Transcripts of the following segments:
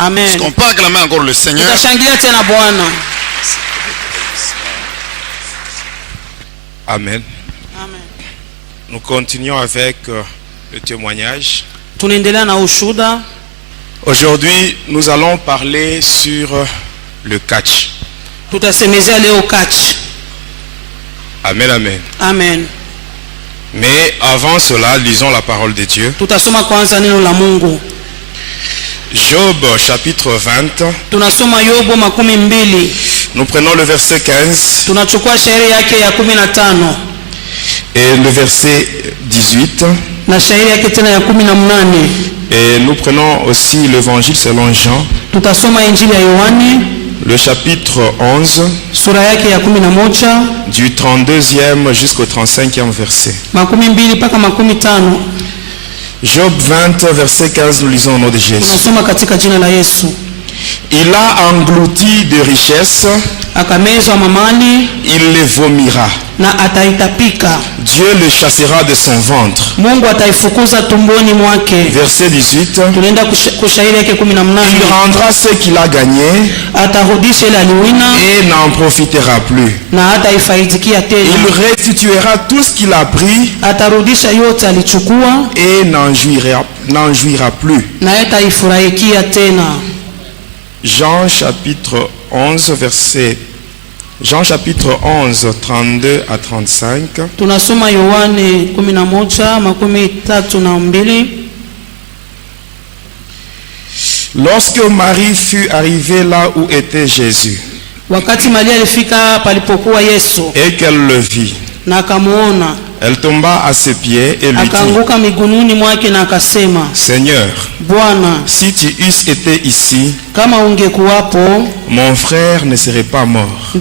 Amen. Est-ce qu'on peut acclamer encore le Seigneur? Amen. Amen. Nous continuons avec le témoignage. Aujourd'hui, nous allons parler sur le catch. Amen, amen. Amen. Mais avant cela, lisons la parole de Dieu. Job chapitre 20. Nous prenons le verset 15 et le verset 18. Et nous prenons aussi l'évangile selon Jean, le chapitre 11, du 32e jusqu'au 35e verset. Job 20, verset 15, nous lisons au nom de Jésus. Il a englouti de richesses, il les vomira. Dieu le chassera de son ventre. Verset 18. Il rendra ce qu'il a gagné et n'en profitera plus. Il restituera tout ce qu'il a pris et n'en jouira plus. Jean chapitre 11, verset Jean chapitre 11, 32 à 35. Lorsque Marie fut arrivée là où était Jésus, et qu'elle le vit, elle tomba à ses pieds et lui dit: Seigneur, si tu eusses été ici, mon frère ne serait pas mort.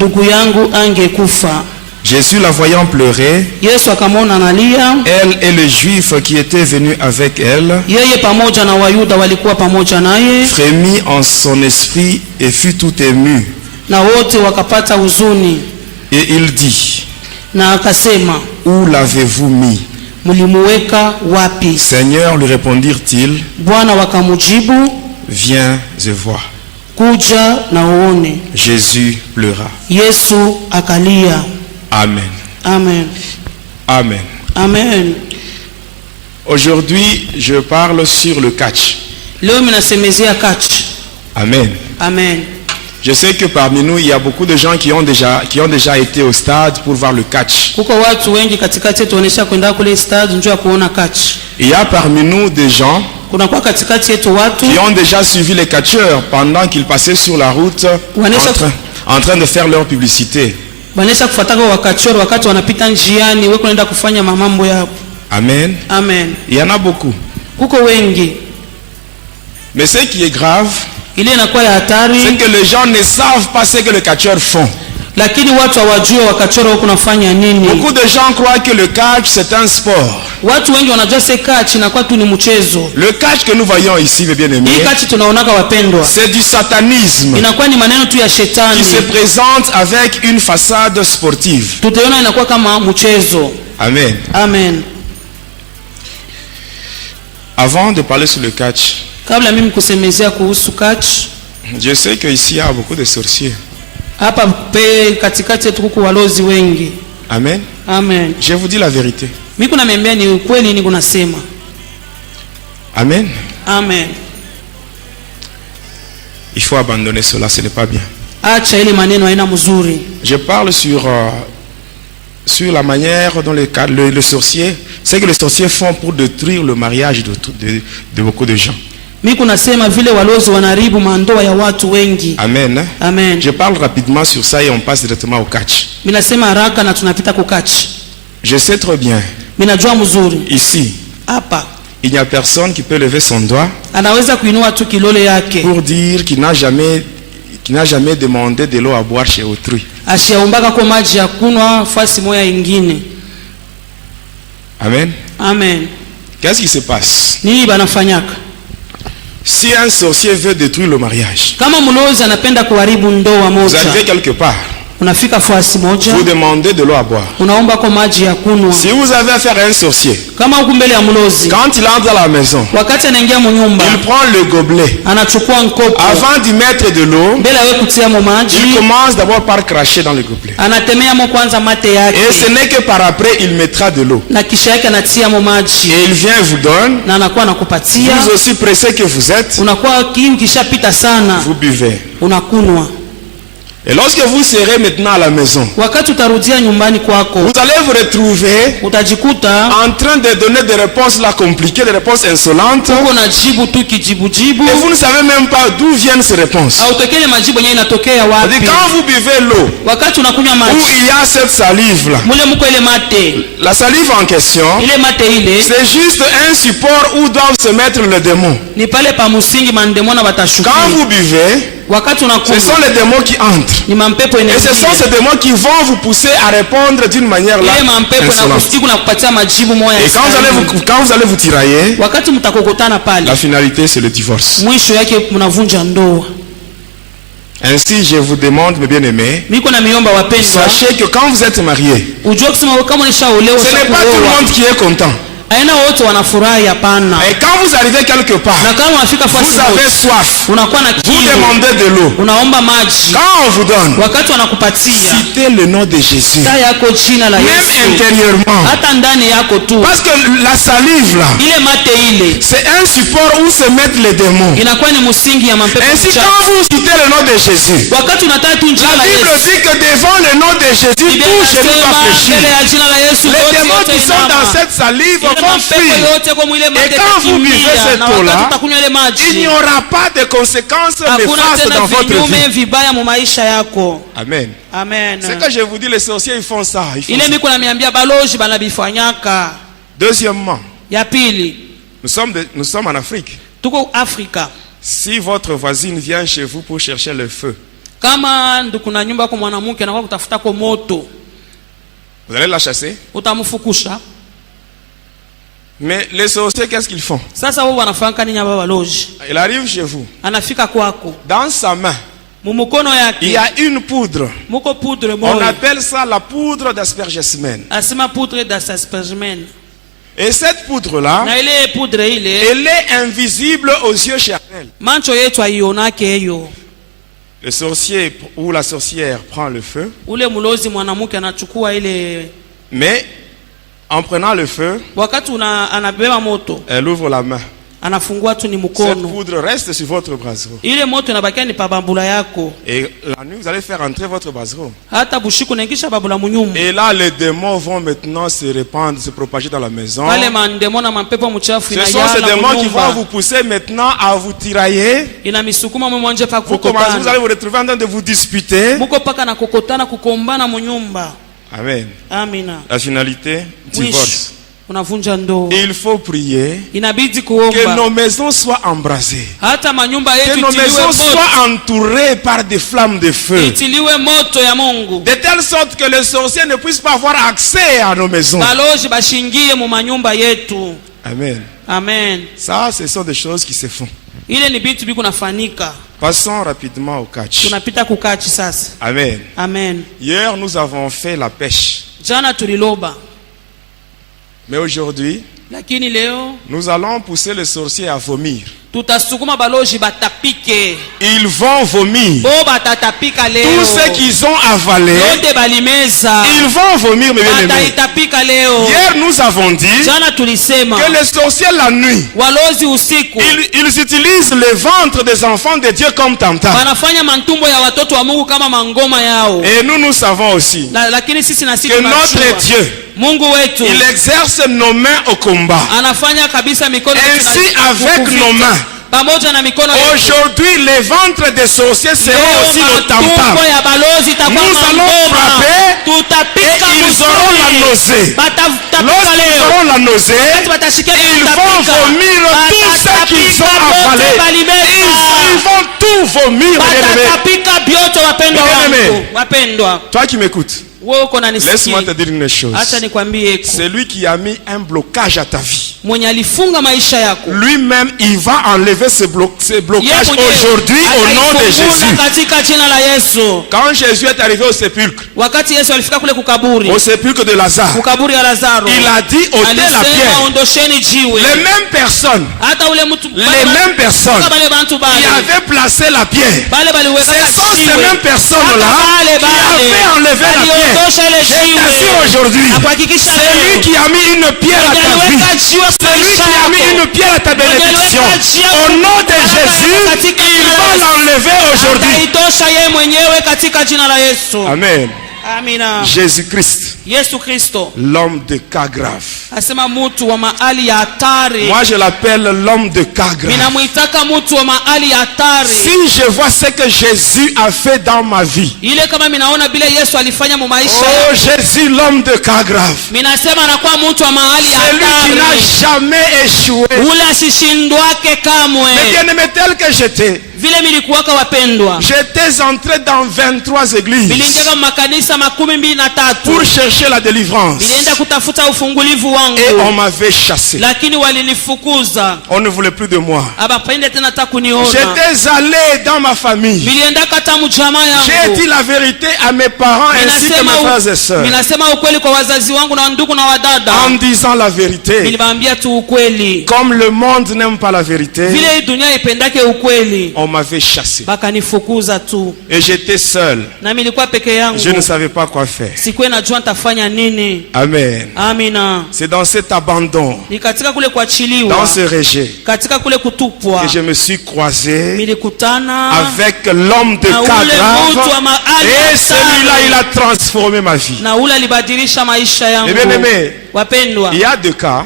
Jésus, la voyant pleurer, elle et les Juifs qui étaient venus avec elle, frémit en son esprit et fut tout ému. Et il dit: Où l'avez-vous mis? Seigneur, lui répondirent-ils, viens et vois. Jésus pleura. Amen. Amen. Amen. Amen. Aujourd'hui, je parle sur le catch. Amen. Amen. Je sais que parmi nous, il y a beaucoup de gens qui ont déjà été au stade pour voir le catch. Il y a parmi nous des gens qui ont déjà suivi les catcheurs pendant qu'ils passaient sur la route en train de faire leur publicité. Amen. Amen. Il y en a beaucoup. Mais ce qui est grave, c'est que les gens ne savent pas ce que les catcheurs font. Beaucoup de gens croient que le catch c'est un sport. Le catch que nous voyons ici, mes bien-aimés, c'est du satanisme qui se présente avec une façade sportive. Amen. Amen. Avant de parler sur le catch, je sais qu'ici il y a beaucoup de sorciers. Amen. Amen. Je vous dis la vérité. Amen. Amen. Il faut abandonner cela, ce n'est pas bien. Je parle sur la manière dont le sorcier, c'est que les sorciers font pour détruire le mariage de beaucoup de gens. Amen. Amen. Je parle rapidement sur ça et on passe directement au catch. Je sais très bien, ici, il n'y a personne qui peut lever son doigt pour dire qu'il n'a jamais demandé de l'eau à boire chez autrui. Amen. Amen. Qu'est-ce qui se passe? Si un sorcier veut détruire le mariage, vous arrivez quelque part, unafika fasi moja, vous demandez de l'eau à boire. unaomba kwa maji ya kunywa. Si vous avez affaire à un sorcier, Kama uko mbele ya mlozi, quand il entre dans la maison, wakati anaingia mnyumba, il prend le gobelet. anachukua nkopo, Avant d'y mettre de l'eau, mbele awe kutia mo maji, il commence d'abord par cracher dans le gobelet. anatemea mo kwanza mate yake, Et ce n'est que par après il mettra de l'eau. na kisha yake anatia mo maji, Et il vient vous donne. na anakuwa anakupatia. Vous aussi pressé que vous êtes, Unakuwa kiu kishapita sana, vous buvez. unakunwa. Et lorsque vous serez maintenant à la maison, Wakati utarudia nyumbani kwako, vous allez vous retrouver utajikuta en train de donner des réponses là compliquées, des réponses insolentes. uko na jibu tu kijibu, Et vous ne savez même pas d'où viennent ces réponses. hautekele majibu yenyewe inatokea wapi. Quand vous buvez l'eau, Wakati unakunywa où maji, il y a cette salive là, mule muko ile mate, la salive en question, ile mate ile c'est juste un support où doivent se mettre les démons. ni pale pa musingi mandemona batashukia. Quand vous buvez, Wakati ce unakunywa sont les démons qui entrent. ni mampepo Et ce sont inaingia, ces démons qui vont vous pousser à répondre d'une manière là ile mampepo na insolente. kusiku na kupatia majibu moya. Et quand vous allez vous tirailler, Wakati mtakokotana pale, la finalité c'est le divorce. mwisho yake mnavunja ndoa. Ainsi, je vous demande, mes bien-aimés, Miko na miomba wapendwa, sachez que quand vous êtes mariés, ujue kusema kama ulishaolewa, ce n'est pas tout le monde qui est content. aina wote wanafurahi, hapana. Et quand vous arrivez quelque part, Na kama unafika fasi vous avez moja, soif, unakuwa na vous kiu, demandez de l'eau. unaomba maji, Quand on vous donne, wakati wanakupatia, citez le nom de Jésus, taa yako jina la même Yesu, intérieurement. hata ndani yako tu. Parce que la salive là, Ile mate ile c'est un support où se mettent les démons. inakuwa ni msingi ya mapepo Ainsi, mchafu. quand vous citez le nom de Jésus, Wakati unataka tu jina la la Bible Yesu, dit que devant le nom de Jésus, Biblia tout genou va inasema fléchir. mbele ya jina la Yesu Les wote démons qui sont inama. dans cette salive Ile vont mapepo fuir. yote kwa mwile mate Et quand vous buvez itakimbia, cette na eau-là, wakati utakunywa ile Il maji, n'y aura pas de conséquences hakuna néfastes tena dans votre vinyume vie. vibaya mu maisha yako. Amen. Amen. C'est que je vous dis, les sorciers, ils font ça. Ils font Ile ça. miko namiambia baloji banabifanyaka. Deuxièmement, Ya pili, nous sommes en Afrique. tuko Afrika. Si votre voisine vient chez vous pour chercher le feu, Kama ndukuna nyumba kwa mwanamke anakuwa kutafuta kwa moto, vous allez la chasser. utamfukusha. Mais les sorciers, qu'est-ce qu'ils font? Sasa wao wanafanya nini hapa baloji? Il arrive chez vous. Anafika kwako, Dans sa main, mumukono il y yake a une poudre. muko poudre On moja, appelle ça la poudre d'aspergesmen. asema poudre d'aspergement. Et cette poudre-là, Na ile poudre ile elle est invisible aux yeux charnels. mancho yetu aionake hiyo. Le sorcier ou la sorcière prend le feu, Ule mulozi mwanamke anachukua ile, mais en prenant le feu, wakati anabeba moto, elle ouvre la main. anafungua tu ni Cette mkono, poudre reste sur votre brasero. ile moto inabakia ni pabambula yako, Et la nuit, vous allez faire entrer votre brasero. hata bushiku naingisha babula munyumba. Et là, les démons vont maintenant se répandre, se propager dans la maison. Pale mandemo na mapepo mchafu Ce sont ces inayala démons qui vont munyumba, vous pousser maintenant à vous tirailler. inamisukuma mwanje pa Vous commencez, vous allez kukokotana, vous retrouver en train de vous disputer. muko paka na kokotana kukombana munyumba. Amen. Amina. La finalité, Mwisho divorce. unavunja ndoa. Et il faut prier Inabidi que kuomba nos maisons soient embrasées. hata manyumba Que yetu nos itiliwe maisons moto, soient entourées par des flammes de feu. itiliwe moto ya Mungu, De telle sorte que les sorciers ne puissent pas avoir accès à nos maisons. baloji bashingie mu manyumba yetu. Amen. Amen. Ça, ce sont des choses qui se font. Ile ni vitu biko nafanika. Passons rapidement au catch. Tunapita kukachi sasa. Amen. Amen. Hier, nous avons fait la pêche. Jana tuliloba, Mais aujourd'hui, lakini leo nous allons pousser les sorciers à vomir. tutasukuma baloji batapike. Ils vont vomir. Bo batatapika leo. Tout ce qu'ils ont avalé, Yote balimeza. ils vont vomir, mes bien-aimés. Bataitapika leo. Hier, nous avons dit Jana tulisema que les sorciers, la nuit, walozi usiku ils utilisent le ventre des enfants de Dieu comme tam-tam. wanafanya mantumbo ya watoto wa Mungu kama mangoma yao. Et nous savons aussi Lakini sisi na sisi que notre tunajua, Dieu, Mungu wetu il exerce nos mains au combat. anafanya kabisa mikono yetu Ainsi, na- avec kukuvita. nos mains, pamoja na mikono yetu. aujourd'hui, les ventres des sorciers seront Leo aussi nos matumbo tam-tams. ya balozi itakuwa Nous allons mangoma. frapper Tutapika et ils msuri. auront la nausée. Batapika Lorsqu'ils leo. auront la nausée, Wakati watashikia ils kutapika. vont vomir tout ce qu'ils ont Batatapika avalé. bote balimeza. Ils vont tout vomir, bien-aimé. Batatapika byote wapendwa Bien-aimé. wangu. Wapendwa. Toi qui m'écoutes, Wewe uko na laisse-moi te nisikia. dire une chose. Acha nikwambie iko. C'est lui qui a mis un blocage à ta vie. lui-même il va enlever ce blocage aujourd'hui au nom de Jésus. Quand Jésus est arrivé au sépulcre de Lazare, il a dit ôtez la pierre. Les mêmes personnes qui avaient placé la pierre, ce sont ces mêmes personnes-là qui avaient enlevé la pierre. Je t'assure aujourd'hui, c'est lui qui a mis une pierre à ta vie, c'est lui qui a mis une pierre à ta bénédiction. Au nom de Jésus, il va l'enlever aujourd'hui. Amen. Amina. Jésus-Christ, l'homme de cas grave. Moi je l'appelle l'homme de cas grave. Si je vois ce que Jésus a fait dans ma vie, oh Jésus, l'homme de cas grave, celui qui n'a jamais échoué, mais bien-aimé tel que j'étais, j'étais entré dans 23 églises pour chercher la délivrance. Et on m'avait chassé. On ne voulait plus de moi. J'étais allé dans ma famille. J'ai dit la vérité à mes parents ainsi que mes frères et sœurs. En disant la vérité. Comme le monde n'aime pas la vérité, on m'avait chassé. Et j'étais seul. Je ne savais pas quoi faire. Amen. C'est dans cet abandon, dans ce rejet, que je me suis croisé avec l'homme de cas grave. Et celui-là, il a transformé ma vie. Et bien aimé, il y a deux cas.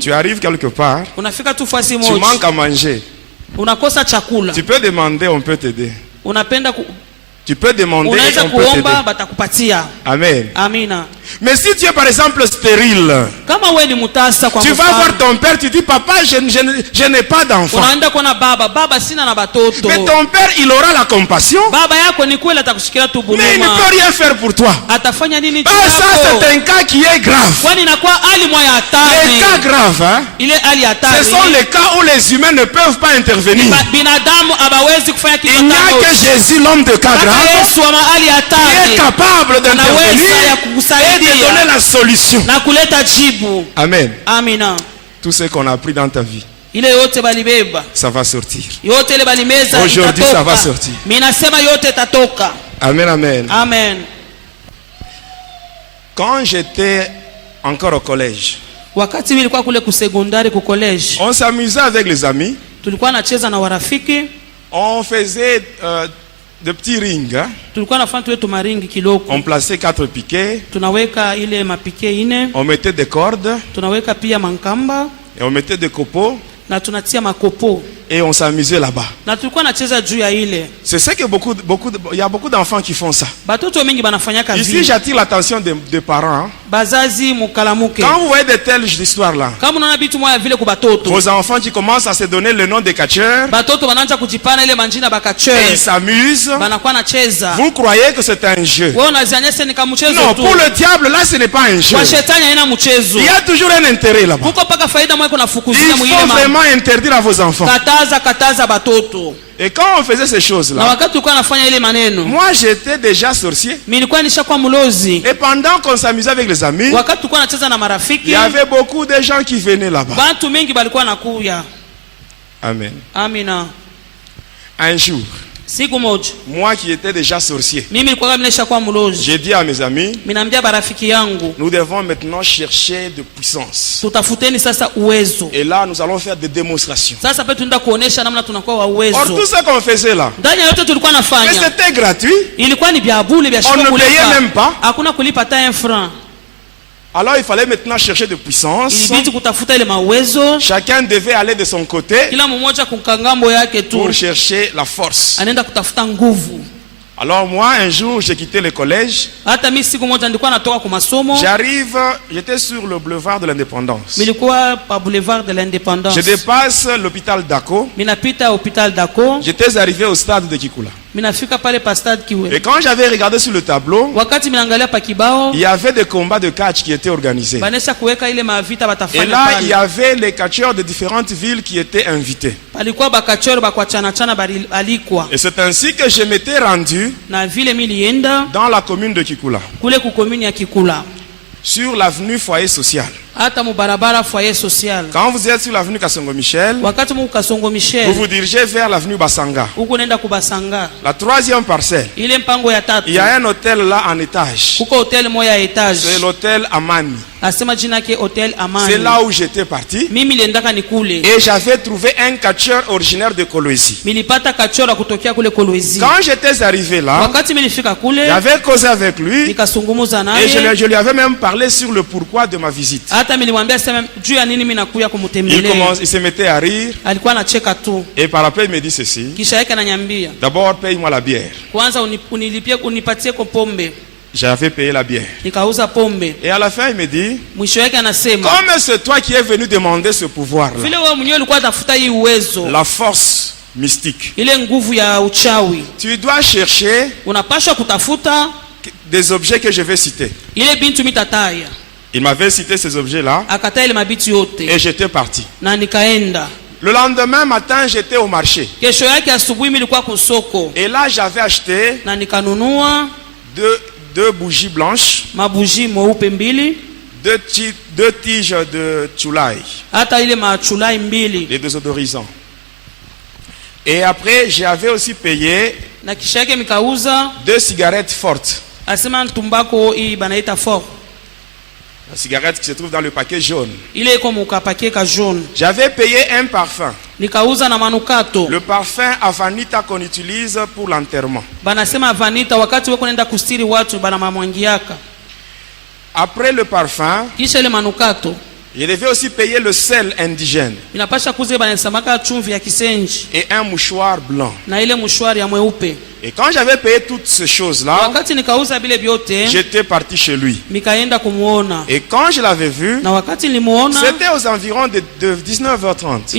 Tu arrives quelque part, tu manques à manger. Tu peux demander, on peut t'aider. Tu peux demander, on peut t'aider. Amen. Amina. Mais si tu es par exemple stérile, tu vas voir ton père, tu dis papa, je n'ai pas d'enfant. Mais ton père, il aura la compassion, mais il ne peut rien faire pour toi. Ça c'est un cas qui est grave. Les cas graves, hein? Ce sont les cas où les humains ne peuvent pas intervenir. Il n'y a que Jésus, l'homme de cas grave, qui est capable d'intervenir et de donner la solution. Amen. Amina. Tout ce qu'on a appris dans ta vie, ça va sortir. Aujourd'hui, ça va sortir. Amen, amen. Amen. Quand j'étais encore au collège, on s'amusait avec les amis. On faisait de petits rings, hein? On plaçait 4 piquets. On mettait des cordes. Et on mettait des copeaux. Et on s'amusait là-bas. C'est ce que il y a beaucoup d'enfants qui font ça. Ici, j'attire l'attention des parents. Quand vous voyez de telles histoires-là, vos enfants qui commencent à se donner le nom des catcheurs, et ils s'amusent, vous croyez que c'est un jeu. Non, pour le diable, là, ce n'est pas un jeu. Il y a toujours un intérêt là-bas. Il faut vraiment interdire à vos enfants. Et quand on faisait ces choses-là, moi j'étais déjà sorcier. Et pendant qu'on s'amusait avec les amis, il y avait beaucoup de gens qui venaient là-bas. Amen. Amina. Un jour, moi qui étais déjà sorcier, j'ai dit à mes amis, nous devons maintenant chercher de puissance. Et là, nous allons faire des démonstrations. Or, tout ce qu'on faisait là, mais c'était gratuit. On ne payait même pas. Alors il fallait maintenant chercher de puissance. Chacun devait aller de son côté pour chercher la force. Alors moi, un jour, j'ai quitté le collège. J'arrive, j'étais sur le boulevard de l'Indépendance. Je dépasse l'hôpital Dako. J'étais arrivé au stade de Kikula. Et quand j'avais regardé sur le tableau, il y avait des combats de catch qui étaient organisés. Et là, il y avait les catcheurs de différentes villes qui étaient invités. Et c'est ainsi que je m'étais rendu dans la commune de Kikula, sur l'avenue Foyer Social. Quand vous êtes sur l'avenue Kasongo Michel, vous vous dirigez vers l'avenue Basanga. La troisième parcelle, il y a un hôtel là en étage. C'est l'hôtel Amani. C'est là où j'étais parti. Et j'avais trouvé un catcheur originaire de Kolwezi. Quand j'étais arrivé là, j'avais causé avec lui. Et je lui avais même parlé sur le pourquoi de ma visite. Il se mettait à rire. Et par après il me dit ceci: d'abord paye-moi la bière. J'avais payé la bière. Et à la fin il me dit: comme c'est toi qui es venu demander ce pouvoir là, la force mystique, tu dois chercher des objets que je vais citer. Il m'avait cité ces objets-là et j'étais parti. Le lendemain matin, j'étais au marché. Et là, j'avais acheté deux bougies blanches, deux tiges de chulai, les désodorisants. Et après, j'avais aussi payé 2 cigarettes fortes. La cigarette qui se trouve dans le paquet jaune. J'avais payé un parfum. Le parfum Avanita qu'on utilise pour l'enterrement. Après le parfum, je devais aussi payer le sel indigène et un mouchoir blanc. Et quand j'avais payé toutes ces choses-là, j'étais parti chez lui. Et quand je l'avais vu, c'était aux environs de 19h30.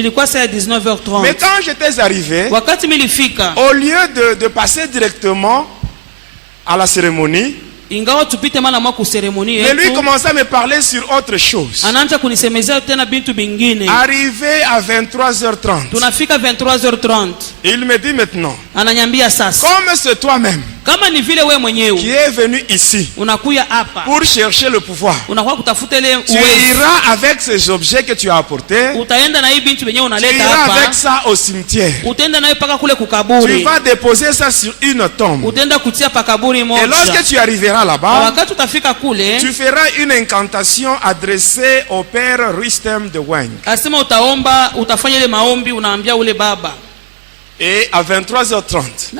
Mais quand j'étais arrivé, au lieu de passer directement à la cérémonie, mais lui commençait à me parler sur autre chose. Arrivé à 23h30, il me dit maintenant: comme c'est toi-même qui est venu ici pour chercher le pouvoir, tu iras avec ces objets que tu as apportés, tu iras avec ça au cimetière, tu vas déposer ça sur une tombe, et lorsque tu arriveras là-bas, tu feras une incantation adressée au père Rustem de Weng. Et à 23h30,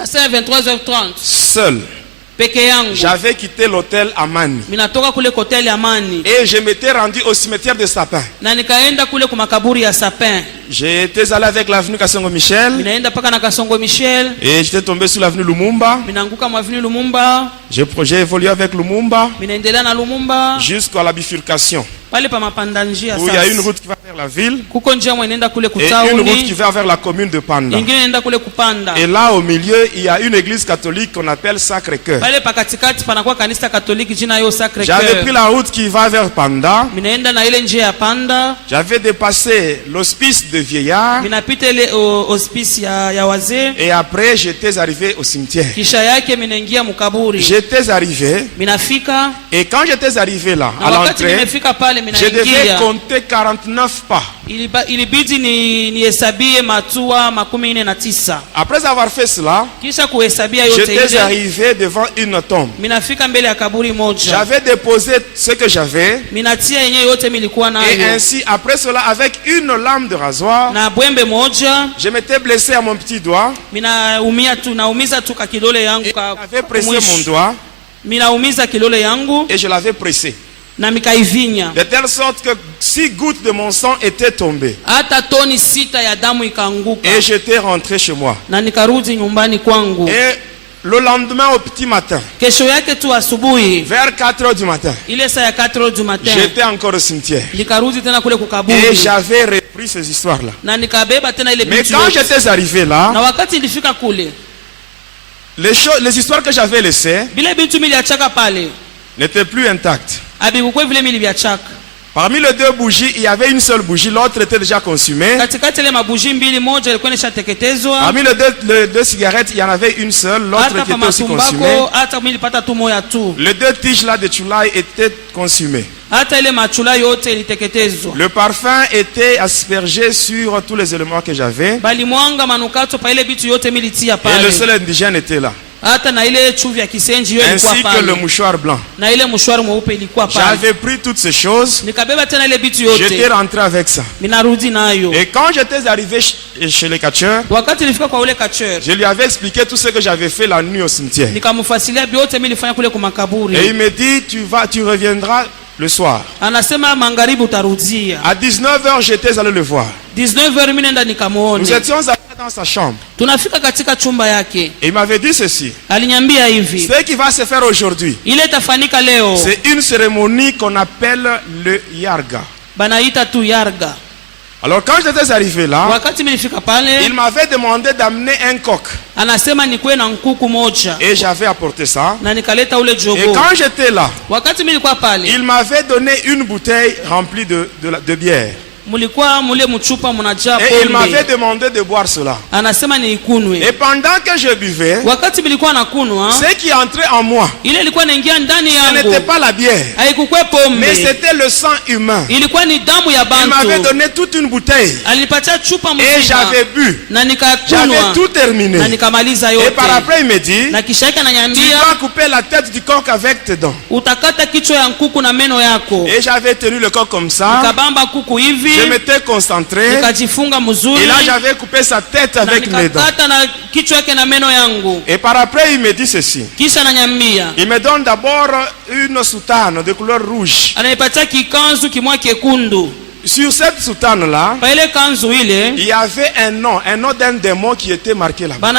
seul, j'avais quitté l'hôtel Amani et je m'étais rendu au cimetière de Sapin. J'étais allé avec l'avenue Kasongo Michel et j'étais tombé sur l'avenue Lumumba. J'ai évolué avec Lumumba jusqu'à la bifurcation, où il y a une route qui va vers la ville et une route qui va vers la commune de Panda. Et là au milieu, il y a une église catholique qu'on appelle Sacré-Cœur. J'avais pris la route qui va vers Panda. J'avais dépassé l'hospice de vieillards. Et après, j'étais arrivé au cimetière. J'étais arrivé. Et quand j'étais arrivé là, à l'entrée, je devais compter 49 pas. Après avoir fait cela, j'étais arrivé devant une tombe. J'avais déposé ce que j'avais. Et ainsi, après cela, avec une lame de rasoir, je m'étais blessé à mon petit doigt. Et j'avais pressé mon doigt. Et je l'avais pressé. De telle sorte que 6 gouttes de mon sang étaient tombées. Et j'étais rentré chez moi. Et le lendemain au petit matin, vers 4h du matin, j'étais encore au cimetière. Et j'avais repris ces histoires-là. Mais quand j'étais arrivé là, les histoires que j'avais laissées n'étaient plus intactes. Parmi les deux bougies, il y avait une seule bougie, l'autre était déjà consumée. Parmi les deux cigarettes, il y en avait une seule, l'autre était aussi consumée. Les deux tiges là de choulaï étaient consumées. Le parfum était aspergé sur tous les éléments que j'avais. Et le seul indigène était là. Ainsi que le mouchoir blanc. J'avais pris toutes ces choses. J'étais rentré avec ça. Et quand j'étais arrivé chez le catcheur, je lui avais expliqué tout ce que j'avais fait la nuit au cimetière. Et il me dit, tu reviendras le soir. À 19h, j'étais allé le voir. Nous étions dans sa chambre. Et il m'avait dit ceci. Ce qui va se faire aujourd'hui, c'est une cérémonie qu'on appelle le Yarga. Alors quand j'étais arrivé là, il m'avait demandé d'amener un coq. Et j'avais apporté ça. Et quand j'étais là, il m'avait donné une bouteille remplie de bière. Et il m'avait demandé de boire cela. Et pendant que je buvais, ce qui entrait en moi, ce n'était pas la bière, mais c'était le sang humain. Il m'avait donné toute une bouteille. Et j'avais bu. J'avais tout terminé. Et par après il me dit, tu vas couper la tête du coq avec tes dents. Et j'avais tenu le coq comme ça. Je m'étais concentré. Et là j'avais coupé sa tête avec mes dents. Et par après il me dit ceci. Il me donne d'abord une soutane de couleur rouge. Sur cette soutane-là, il y avait un nom d'un démon qui était marqué là-bas.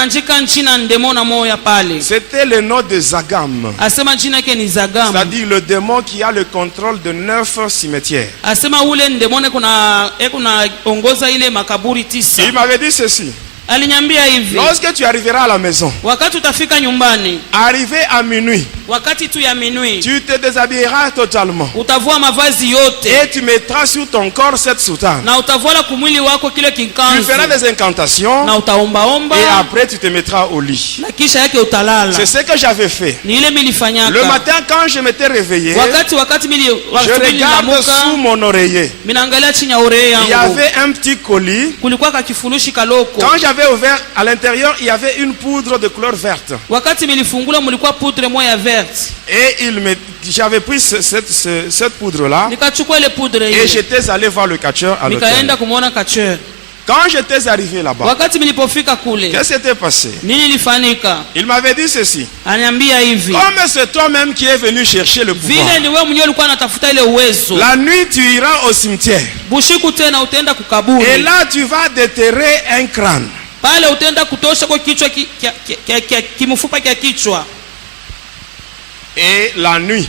C'était le nom de Zagam. C'est-à-dire le démon qui a le contrôle de 9 cimetières. Il m'avait dit ceci. Lorsque tu arriveras à la maison, arrivé à minuit, tu te déshabilleras totalement. Et tu mettras sur ton corps cette soutane. Tu feras des incantations. Et après tu te mettras au lit. C'est ce que j'avais fait. Le matin quand je m'étais réveillé, je regarde sous mon oreiller. Il y avait un petit colis. Quand j'avais ouvert, à l'intérieur il y avait une poudre de couleur verte. Et j'avais pris cette poudre là. Et j'étais allé voir le catcheur à l'hôtel. Quand j'étais arrivé là-bas, qu'est-ce qui s'était passé? Il m'avait dit ceci. Comme c'est toi-même qui es venu chercher le pouvoir, la nuit tu iras au cimetière. Et là tu vas déterrer un crâne. Et la nuit,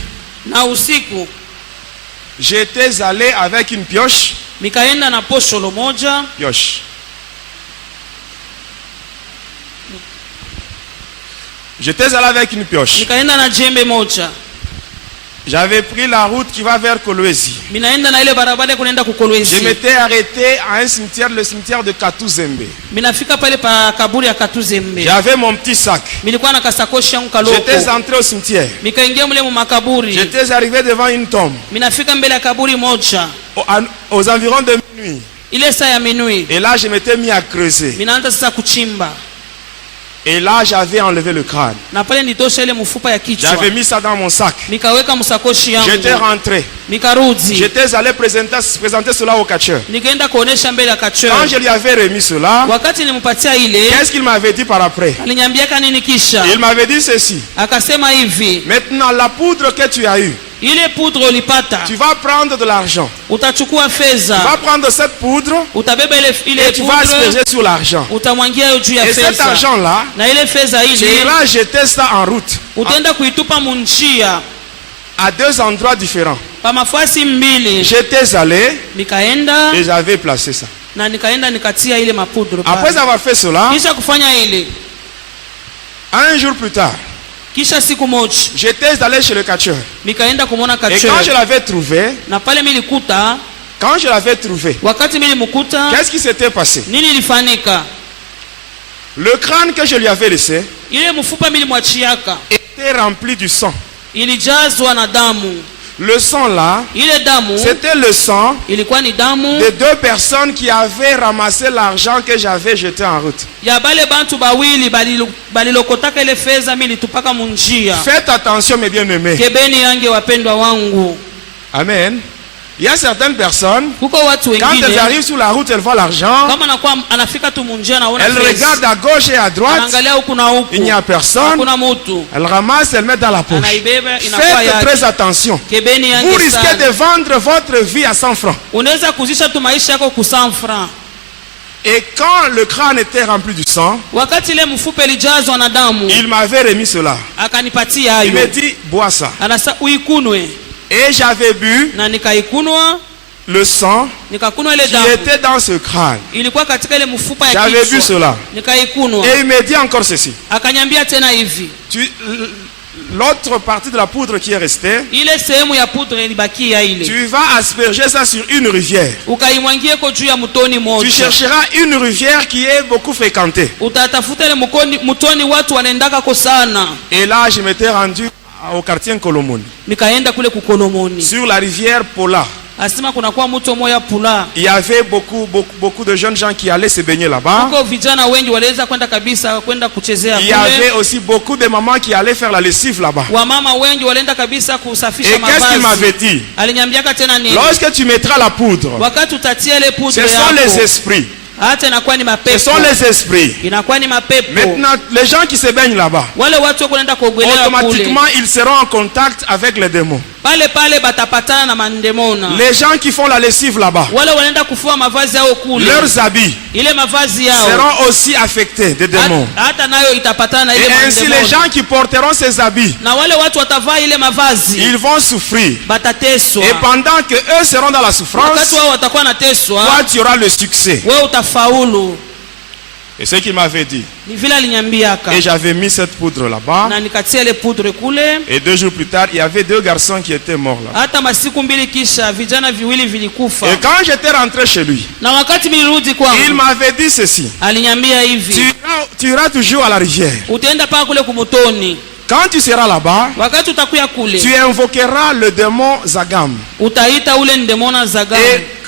j'étais allé avec une pioche. Pioche. J'étais allé avec une pioche. J'avais pris la route qui va vers Kolwezi. Je m'étais arrêté à un cimetière, le cimetière de Katuzembe. J'avais mon petit sac. J'étais entré au cimetière. J'étais arrivé devant une tombe. Aux environs de minuit. Et là je m'étais mis à creuser. Et là j'avais enlevé le crâne. J'avais mis ça dans mon sac. J'étais rentré. J'étais allé présenter cela au catcheur. Quand je lui avais remis cela, qu'est-ce qu'il m'avait dit par après? Il m'avait dit ceci. Maintenant la poudre que tu as eue, tu vas prendre de l'argent. Tu vas prendre cette poudre et tu vas asperger sur l'argent. Et cet argent-là, tu iras jeter ça en route à 2 endroits différents. J'étais allé et j'avais placé ça. Après avoir fait cela, Un jour plus tard, j'étais allé chez le catcheur. Et quand je l'avais trouvé, qu'est-ce qui s'était passé? Le crâne que je lui avais laissé était rempli du sang. Le sang là, c'était le sang de deux personnes qui avaient ramassé l'argent que j'avais jeté en route. Faites attention mes bien-aimés. Amen. Il y a certaines personnes, quand elles arrivent sur la route, elles voient l'argent, elles regardent à gauche et à droite, il n'y a personne, elles ramassent, elles mettent dans la poche. Faites très attention. Vous risquez de vendre votre vie à 100 francs. Et quand le crâne était rempli du sang, il m'avait remis cela. Il m'a dit, bois ça. Et j'avais bu le sang qui était dans ce crâne. J'avais bu cela. Et il me dit encore ceci. L'autre partie de la poudre qui est restée, tu vas asperger ça sur une rivière. Tu chercheras une rivière qui est beaucoup fréquentée. Et là, je m'étais rendu au quartier Kolomoni, sur la rivière Pola. Il y avait beaucoup de jeunes gens qui allaient se baigner là-bas. Il y avait aussi beaucoup de mamans qui allaient faire la lessive là-bas. Et qu'est-ce qu'il m'avait dit? Lorsque tu mettras la poudre, ce sont les esprits. Ce sont les esprits. Maintenant, les gens qui se baignent là-bas, automatiquement, ils seront en contact avec les démons. Les gens qui font la lessive là-bas, leurs habits seront aussi affectés des démons. Et ainsi, les gens qui porteront ces habits, ils vont souffrir. Et pendant que eux seront dans la souffrance, toi, tu auras le succès. Et ce qu'il m'avait dit. Et j'avais mis cette poudre là-bas. Et 2 jours plus tard, il y avait 2 garçons qui étaient morts là. Et quand j'étais rentré chez lui, il m'avait dit ceci. Tu iras toujours à la rivière. Quand tu seras là-bas, tu invoqueras le démon Zagam. Et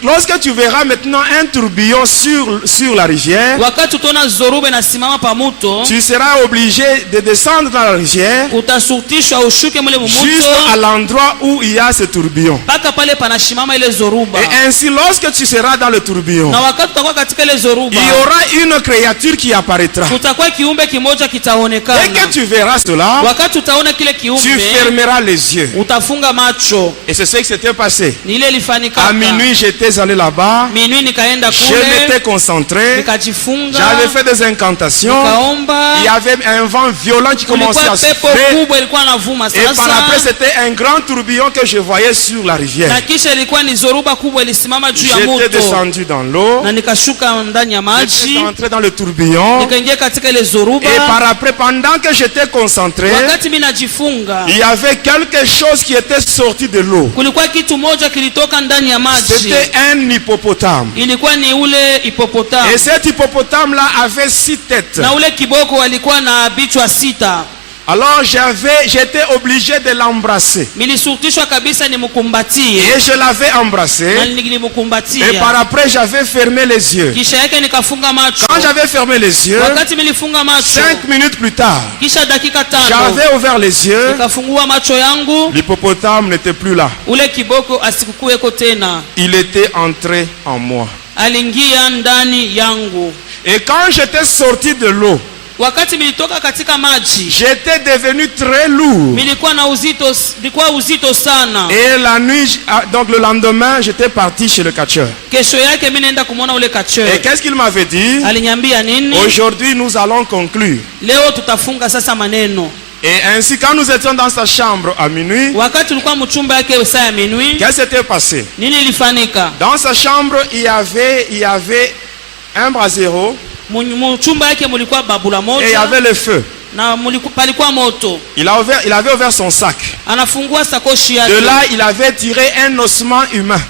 lorsque tu verras maintenant un tourbillon sur la rivière, tu seras obligé de descendre dans la rivière juste à l'endroit où il y a ce tourbillon. Et ainsi, lorsque tu seras dans le tourbillon, il y aura une créature qui apparaîtra. Dès que tu verras cela, tu fermeras les yeux. Et c'est ce qui s'était passé. À minuit, j'étais allé là-bas. Je m'étais concentré. J'avais fait des incantations. Il y avait un vent violent qui commençait à souffler. Et par après, c'était un grand tourbillon que je voyais sur la rivière. J'étais descendu dans l'eau. J'étais entré dans le tourbillon. Et par après, pendant que j'étais concentré, il y avait quelque chose qui était sorti de l'eau. C'était un hippopotame. Et cet hippopotame là avait 6 têtes. Alors j'étais obligé de l'embrasser. Et je l'avais embrassé. Et par après j'avais fermé les yeux. Quand j'avais fermé les yeux, 5 minutes plus tard, j'avais ouvert les yeux. L'hippopotame n'était plus là. Il était entré en moi. Et quand j'étais sorti de l'eau, j'étais devenu très lourd. Et la nuit, donc le lendemain, j'étais parti chez le catcheur. Et qu'est-ce qu'il m'avait dit? Aujourd'hui, nous allons conclure. Et ainsi, quand nous étions dans sa chambre à minuit, qu'est-ce qui s'était passé? Dans sa chambre, il y avait un brasero. Et il y avait le feu. Il avait ouvert son sac. De là, il avait tiré un ossement humain.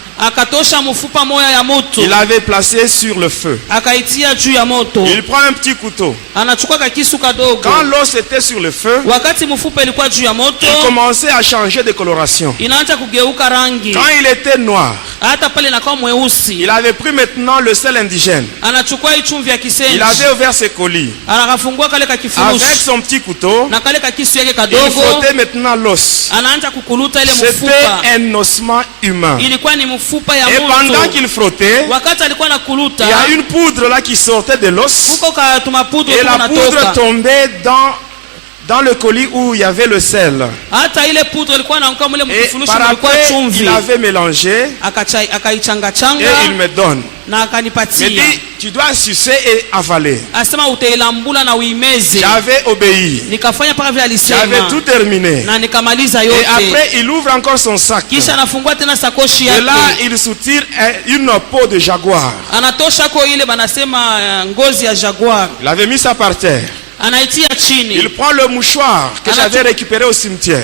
Il l'avait placé sur le feu. Il prend un petit couteau. Quand l'os était sur le feu, il commençait à changer de coloration. Quand il était noir, il avait pris maintenant le sel indigène. Il avait ouvert ses colis. Avec son petit couteau, il frottait maintenant l'os. C'était un ossement humain. Et pendant qu'il frottait, il y a une poudre là qui sortait de l'os. Et la poudre tombait dans le colis où il y avait le sel. Et par après, il avait mélangé. Et il me donne. Il dit, tu dois sucer et avaler. J'avais obéi. J'avais tout terminé. Et après, il ouvre encore son sac. Et là, il soutire une peau de jaguar. Il avait mis ça par terre. Il prend le mouchoir que j'avais récupéré au cimetière.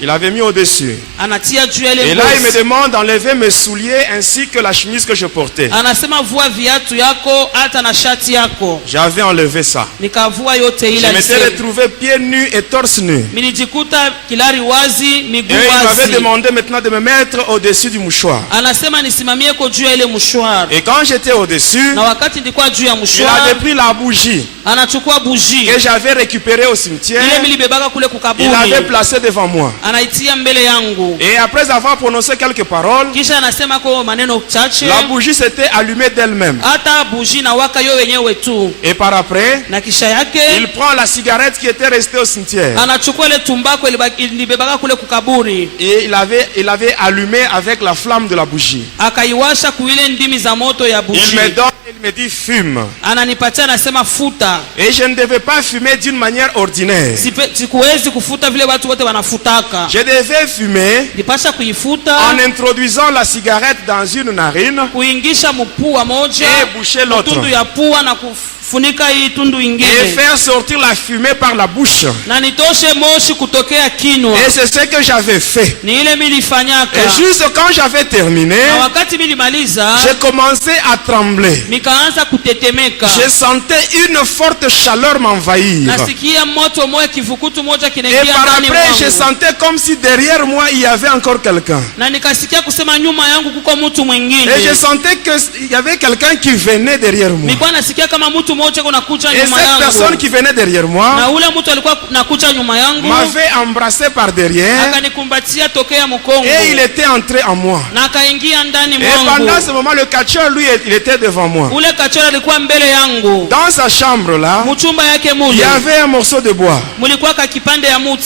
Il avait mis au-dessus. Et là, il me demande d'enlever mes souliers ainsi que la chemise que je portais. J'avais enlevé ça. Je m'étais retrouvé pieds nus et torse nu. Et il m'avait demandé maintenant de me mettre au-dessus du mouchoir. Et quand j'étais au-dessus, il avait pris la bougie que j'avais récupérée au cimetière. Il l'avait placée devant moi. Et après avoir prononcé quelques paroles, la bougie s'était allumée d'elle-même. Et par après, il prend la cigarette qui était restée au cimetière. Et il avait allumé avec la flamme de la bougie. Il me donne, il me dit fume. Et je ne devais pas fumer d'une manière ordinaire. Je devais fumer en introduisant la cigarette dans une narine et boucher l'autre. Et faire sortir la fumée par la bouche. Et c'est ce que j'avais fait. Et juste quand j'avais terminé, j'ai commencé à trembler. Je sentais une forte chaleur m'envahir. Et par après, je sentais comme si derrière moi il y avait encore quelqu'un. Et je sentais qu'il y avait quelqu'un qui venait derrière moi. Et cette personne qui venait derrière moi m'avait embrassé par derrière. Et il était entré en moi. Et pendant ce moment, le catcheur, lui, il était devant moi. Dans sa chambre là, il y avait un morceau de bois.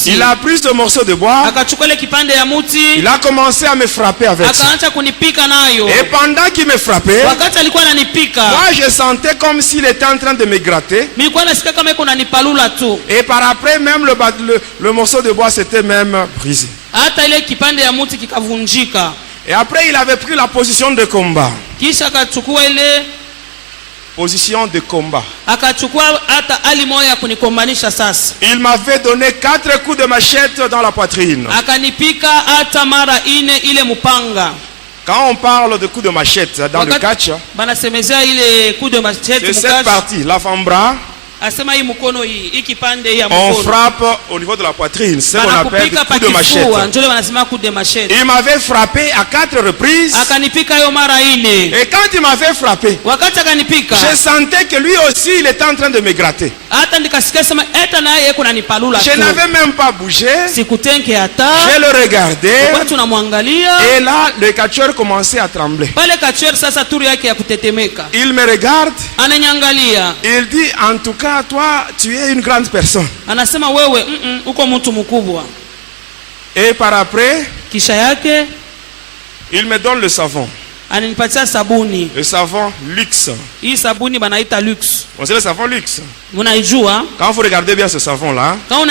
Il a pris ce morceau de bois. Il a commencé à me frapper avec ça. Et pendant qu'il me frappait, moi je sentais comme s'il était en train de me gratter. Et par après, même le morceau de bois s'était même brisé. Et après, il avait pris la position de combat. Position de combat. Il m'avait donné 4 coups de machette dans la poitrine. Quand on parle de coups de machette dans le catch, c'est cette partie, l'avant-bras. On frappe au niveau de la poitrine, c'est ce qu'on appelle coup de machette. Il m'avait frappé à 4 reprises. Et quand il m'avait frappé, je sentais que lui aussi il était en train de me gratter. Je n'avais même pas bougé. Je le regardais. Et là, le catcheur commençait à trembler. Il me regarde. Il dit, en tout cas, toi, tu es une grande personne. Et par après, il me donne le savon. Le savon luxe. On sait le savon luxe. Quand vous regardez bien ce savon là, vous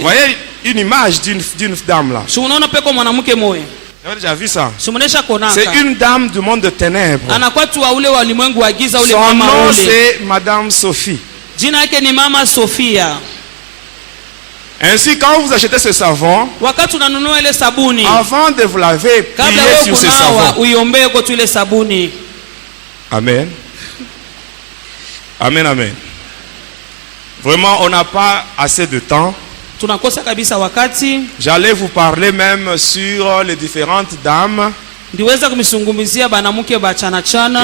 voyez une image d'une dame là. Vous avez déjà vu ça? C'est une dame du monde de ténèbres. Son nom c'est Madame Sophie. Ainsi, quand vous achetez ce savon, avant de vous laver, priez sur ce savon. Amen. Amen, amen. Vraiment, on n'a pas assez de temps. J'allais vous parler même sur les différentes dames que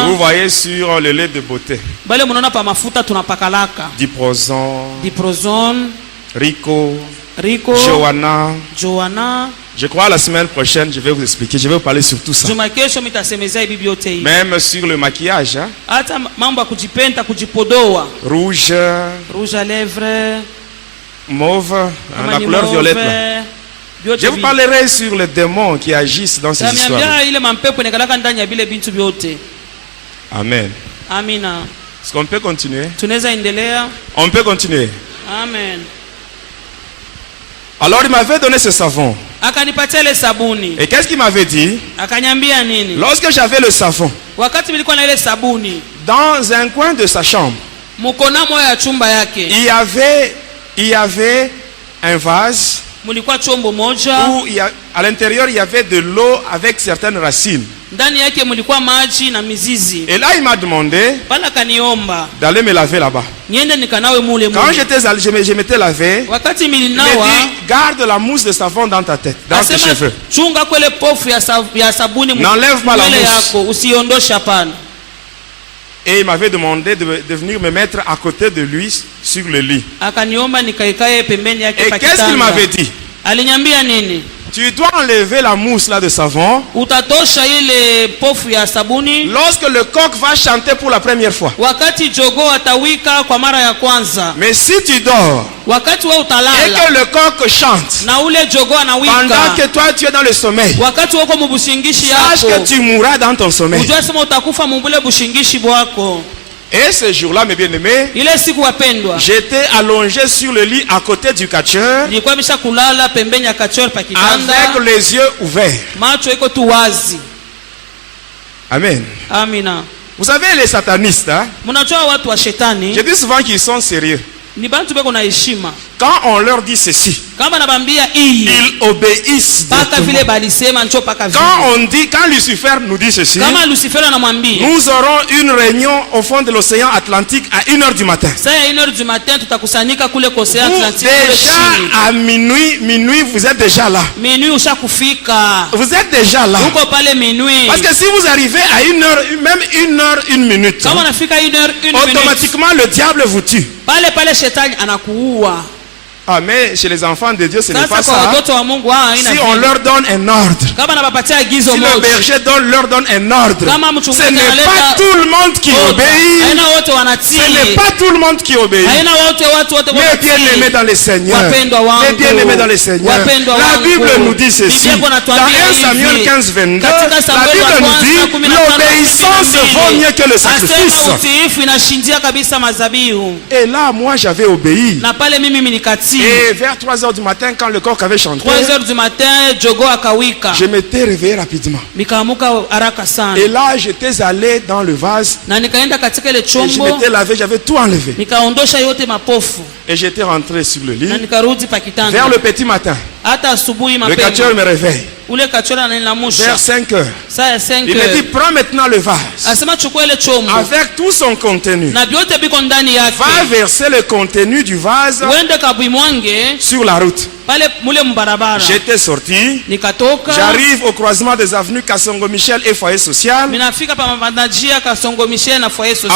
vous voyez sur le lait de beauté. Diprozone, Rico, Johanna. Je crois la semaine prochaine, je vais vous expliquer, je vais vous parler sur tout ça. Même sur le maquillage. Hein? Rouge à lèvres, mauve, la couleur violette. Là. Je vous parlerai sur les démons qui agissent dans ces histoires. Amen. Est-ce qu'on peut continuer? On peut continuer. Amen. Alors il m'avait donné ce savon. Et qu'est-ce qu'il m'avait dit? Lorsque j'avais le savon, dans un coin de sa chambre, il y avait un vase où à l'intérieur il y avait de l'eau avec certaines racines. Et là il m'a demandé d'aller me laver là-bas. Quand je m'étais lavé, il m'a dit garde la mousse de savon dans ta tête, dans tes cheveux. N'enlève pas la mousse. Et il m'avait demandé de venir me mettre à côté de lui sur le lit. Et qu'est-ce qu'il m'avait dit? Tu dois enlever la mousse là de savon lorsque le coq va chanter pour la première fois. Mais si tu dors et que le coq chante pendant que toi tu es dans le sommeil, sache que tu mourras dans ton sommeil. Et ce jour-là, mes bien-aimés, j'étais allongé sur le lit à côté du catcheur avec les yeux ouverts. Amen. Vous savez, les satanistes, hein? Je dis souvent qu'ils sont sérieux. Quand on leur dit ceci, ils obéissent de tout. Quand Lucifer nous dit ceci, nous aurons une réunion au fond de l'océan Atlantique à 1h du matin. Déjà à minuit, vous êtes déjà là. Vous êtes déjà là. Parce que si vous arrivez à 1h, même 1h, 1 minute, automatiquement le diable vous tue. Ah, mais chez les enfants de Dieu, ce n'est pas ça. Si on leur donne un ordre, si le berger leur donne un ordre, ce n'est pas tout le monde qui obéit. Ce n'est pas tout le monde qui obéit. Mais bien-aimés dans les Seigneurs, mais bien-aimés dans les Seigneurs, la Bible nous dit ceci. Dans 1 Samuel 15, 22, la Bible nous dit l'obéissance vaut mieux que le sacrifice. Et là, moi, j'avais obéi. Et vers 3h du matin, quand le coq avait chanté, 3h du matin, je m'étais réveillé rapidement. Et là, j'étais allé dans le vase. Et je m'étais lavé, j'avais tout enlevé. Et j'étais rentré sur le lit. Vers le petit matin, le catcheur me réveille. Vers 5h, il me dit prends maintenant le vase avec tout son contenu. Va verser le contenu du vase sur la route. J'étais sorti. J'arrive au croisement des avenues Kassongo Michel et Foyer Social. À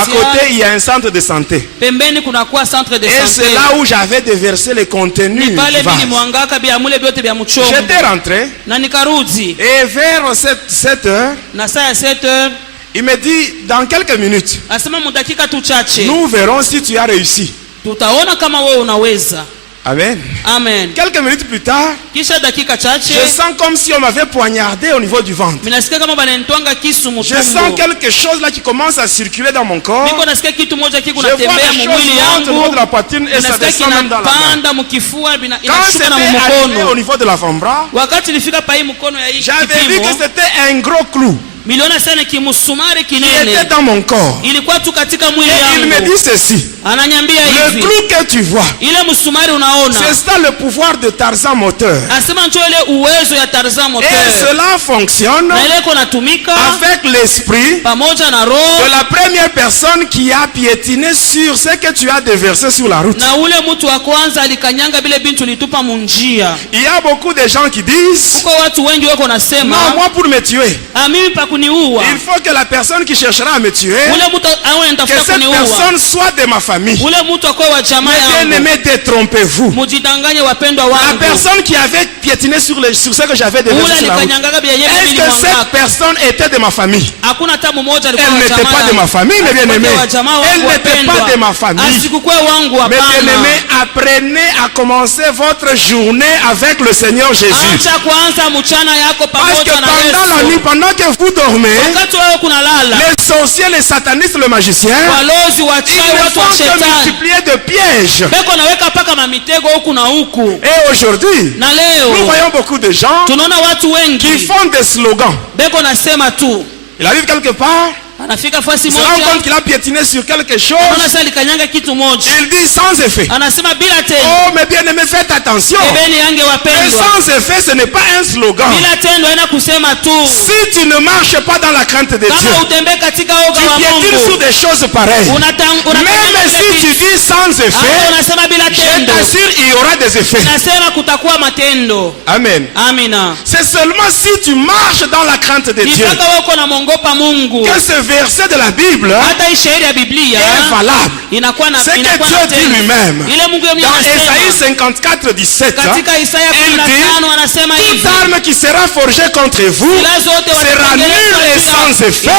côté, il y a un centre de santé. Et c'est là où j'avais déversé le contenu du vase. J'étais rentré. Et vers 7h, il me dit dans quelques minutes, nous verrons si tu as réussi. Amen. Amen. Quelques minutes plus tard, je sens comme si on m'avait poignardé au niveau du ventre. Je sens quelque chose là qui commence à circuler dans mon corps. Je vois des choses monter au niveau de la poitrine et ça descend même dans la main. Quand c'était arrivé au niveau de l'avant-bras, j'avais vu que c'était un gros clou qui était dans mon corps. Et il me dit ceci: le clou que tu vois, c'est ça le pouvoir de Tarzan moteur. Et cela fonctionne avec l'esprit de la première personne qui a piétiné sur ce que tu as déversé sur la route. Il y a beaucoup de gens qui disent: non, moi pour me tuer, il faut que la personne qui cherchera à me tuer, que cette personne soit de ma famille. Mais bien aimé, détrompez-vous. La personne qui avait piétiné sur ce que j'avais déversé sur la route, est-ce que cette personne était de ma famille? Elle n'était pas de ma famille, mais bien aimé. Elle n'était pas de ma famille. Mais bien aimé, apprenez à commencer votre journée avec le Seigneur Jésus. Parce que pendant la nuit, pendant que vous dormez, les sorciers, les satanistes, le magicien, ils ne font que multiplier de pièges. Et aujourd'hui, nous voyons beaucoup de gens qui font des slogans. Il arrive quelque part, il se rend compte qu'il a piétiné sur quelque chose. Il dit sans effet. Oh, mais bien aimé, faites attention. Mais sans effet, ce n'est pas un slogan. Si tu ne marches pas dans la crainte de Dieu, tu piétines sur des choses pareilles. Même si tu dis sans effet, je t'assure, il y aura des effets. Amen. C'est seulement si tu marches dans la crainte de Dieu que ce verset de la Bible est valable. C'est que Dieu dit lui-même dans Ésaïe 54, 17, il dit: toute arme qui sera forgée contre vous sera nulle et sans effet,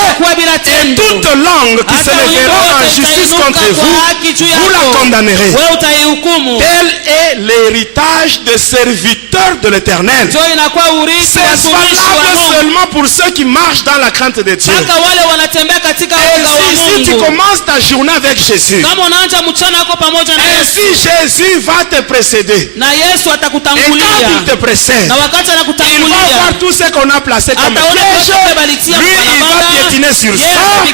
et toute langue qui se lèvera en justice contre vous, vous la condamnerez. Tel est l'héritage des serviteurs de l'Éternel. C'est valable seulement pour ceux qui marchent dans la crainte de Dieu. Et si tu commences ta journée avec Jésus, ainsi Jésus va te précéder. Et quand il te précède, il va voir tout ce qu'on a placé comme piège. Lui, il va piétiner sur ça. Et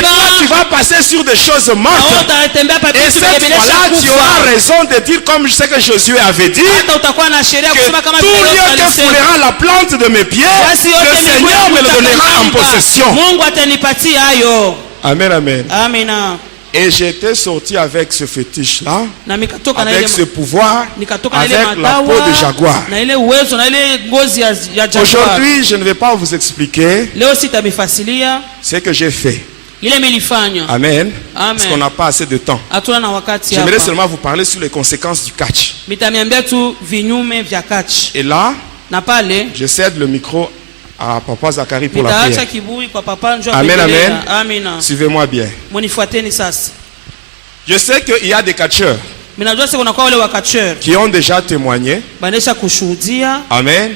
toi, tu vas passer sur des choses mortes. Et cette fois-là, tu auras raison de dire comme ce que Josué avait dit, que tout lieu que foulera la plante de mes pieds, le Seigneur me le donnera en possession. Amen, amen. Et j'étais sorti avec ce fétiche-là, avec ce pouvoir, avec la peau de jaguar. Aujourd'hui, je ne vais pas vous expliquer ce que j'ai fait. Amen. Parce qu'on n'a pas assez de temps. J'aimerais seulement vous parler sur les conséquences du catch. Et là, je cède le micro à Papa Zacharie pour la prière. Amen, amen. Suivez-moi bien. Je sais qu'il y a des catcheurs qui ont déjà témoigné. Amen.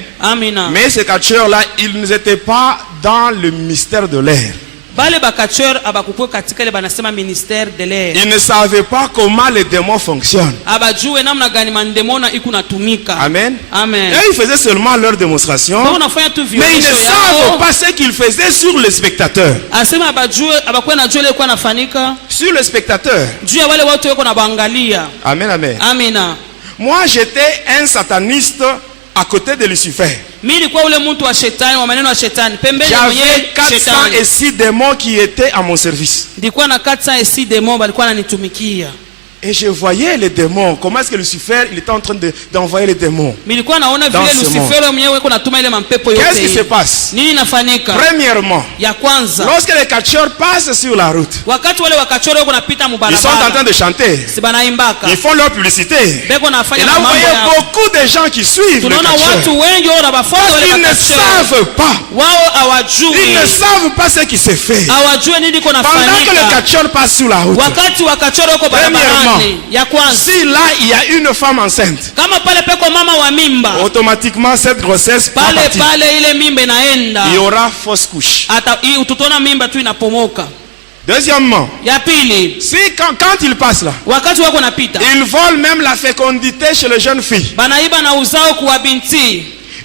Mais ces catcheurs-là, ils n'étaient pas dans le mystère de l'air. Ils ne savaient pas comment les démons fonctionnent. Amen. Et ils faisaient seulement leur démonstration. Mais ils ne savent pas ce qu'ils faisaient sur les spectateurs. Sur les spectateurs. Amen, amen. Moi, j'étais un sataniste à côté de Lucifer. J'avais 406 démons qui étaient à mon service. Et je voyais les démons. Comment est-ce que Lucifer il était en train d'envoyer les démons dans ce monde. Qu'est-ce qui se passe? Premièrement, lorsque les catcheurs passent sur la route, ils sont en train de chanter. Ils font leur publicité. Et là, vous voyez beaucoup de gens qui suivent les catcheurs. Parce qu'ils ne savent pas. Ils ne savent pas ce qui se fait. Pendant que le catcheur passe sur la route, premièrement, si là il y a une femme enceinte, automatiquement cette grossesse part partir. Il y aura fausse couche. Deuxièmement, si quand il passe là, ils volent même la fécondité chez les jeunes filles.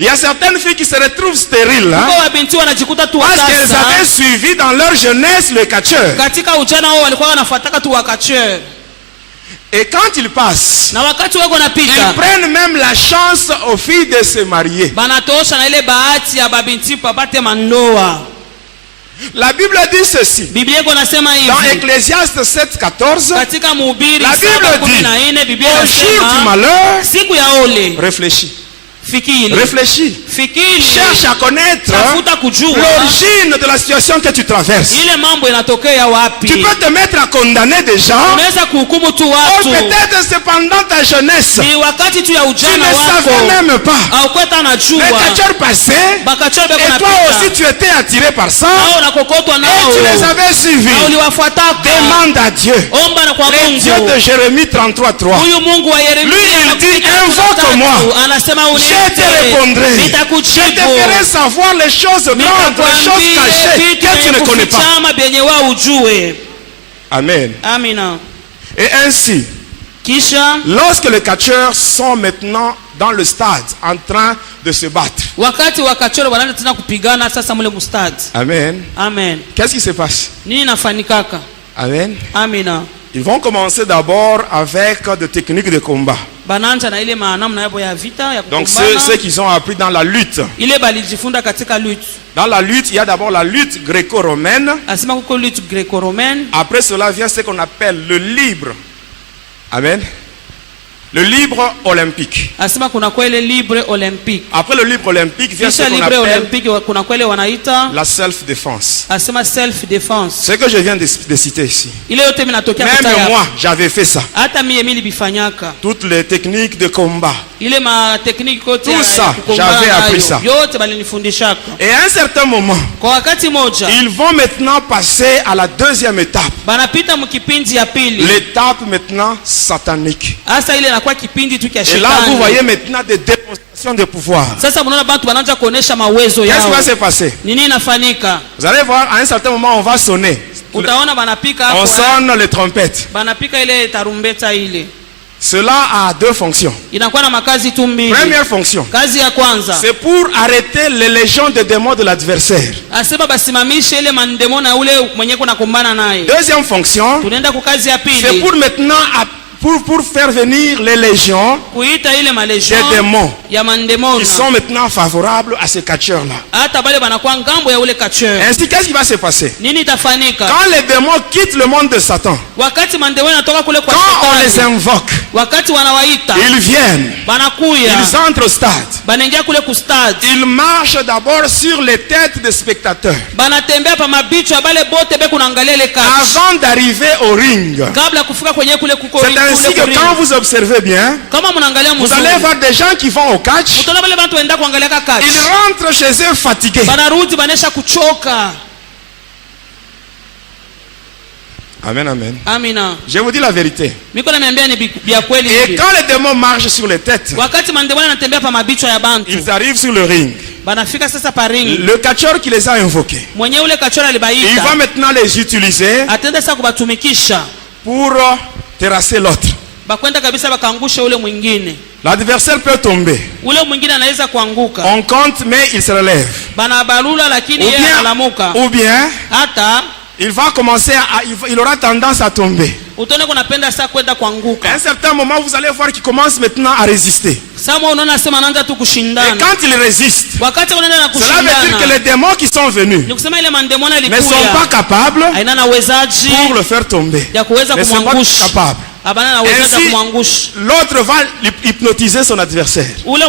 Il y a certaines filles qui se retrouvent stériles là, parce qu'elles avaient suivi dans leur jeunesse le catcheur. Et quand ils passent, ils prennent même la chance aux filles de se marier. La Bible dit ceci. Dans Ecclésiaste 7:14, la Bible dit: au jour du malheur, réfléchis. Réfléchis. Cherche à connaître l'origine de la situation que tu traverses. Tu peux te mettre à condamner des gens, ou peut-être c'est pendant ta jeunesse. Tu ne savais même pas. Le catcheur passait, et toi aussi tu étais attiré par ça, et tu les avais suivis. Demande à Dieu. Le Dieu de Jérémie 33:3. Lui il dit: invoque-moi, je te répondrai. Je te ferai savoir les choses grandes, les choses cachées que tu ne connais pas. Amen. Et ainsi, lorsque les catcheurs sont maintenant dans le stade en train de se battre, amen. Qu'est-ce qui se passe? Amen. Ils vont commencer d'abord avec des techniques de combat. Donc ceux qui ont appris dans la lutte. Dans la lutte, il y a d'abord la lutte gréco-romaine. Après cela vient ce qu'on appelle le libre. Amen. Le libre olympique. Après le libre olympique vient ce qu'on appelle la self-défense. Ce que je viens de citer ici. Même moi, j'avais fait ça. Toutes les techniques de combat. Tout ça, j'avais appris ça. Et à un certain moment, ils vont maintenant passer à la deuxième étape. L'étape maintenant satanique. Et là, vous voyez maintenant des démonstrations de pouvoir. Qu'est-ce qui va se passer? Vous allez voir, à un certain moment, on va sonner. On sonne les trompettes. Cela a deux fonctions. Première fonction, c'est pour arrêter les légions de démons de l'adversaire. Deuxième fonction, c'est pour maintenant pour faire venir les légions des démons qui sont maintenant favorables à ces catcheurs-là. Ainsi, qu'est-ce qui va se passer? Quand les démons quittent le monde de Satan, quand on les invoque, ils viennent, ils entrent au stade, ils marchent d'abord sur les têtes des spectateurs avant d'arriver au ring. C'est ainsi que quand vous observez bien, vous allez voir des gens qui vont au catch, ils rentrent chez eux fatigués. Amen, amen. Je vous dis la vérité. Et quand les démons marchent sur les têtes, ils arrivent sur le ring. Le catcheur qui les a invoqués, il va maintenant les utiliser pour terrasser l'autre. L'adversaire peut tomber. On compte mais il se relève. Ou bien il va commencer il aura tendance à tomber. À un certain moment, vous allez voir qu'il commence maintenant à résister. Et quand il résiste, cela veut dire que les démons qui sont venus ne sont pas capables pour le faire tomber. Ne sont pas capables. Ainsi, l'autre va hypnotiser son adversaire. Et quand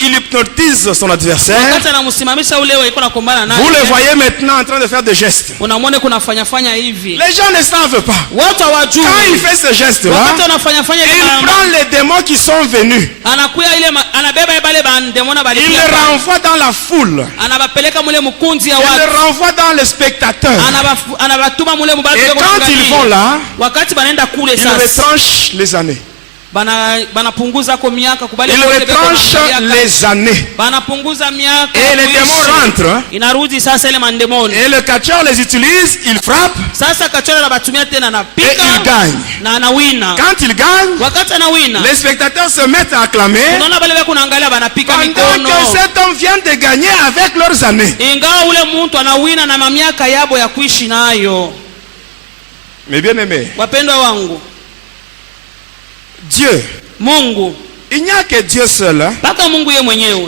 il hypnotise son adversaire, vous le voyez maintenant en train de faire des gestes. Les gens ne savent pas. Quand il fait ce geste-là, il prend les démons qui sont venus. Il les renvoie dans la foule. Il les renvoie dans les spectateurs. Et quand ils vont là, ils retranchent les années. Ils retranchent les années. Et les démons rentrent. Et le catcheur les utilise, il frappe. Et il gagne. Quand il gagne, les spectateurs se mettent à acclamer. Pendant que cet homme vient de gagner avec leurs années. Mais bien aimé, Dieu, Mungu, il n'y a que Dieu seul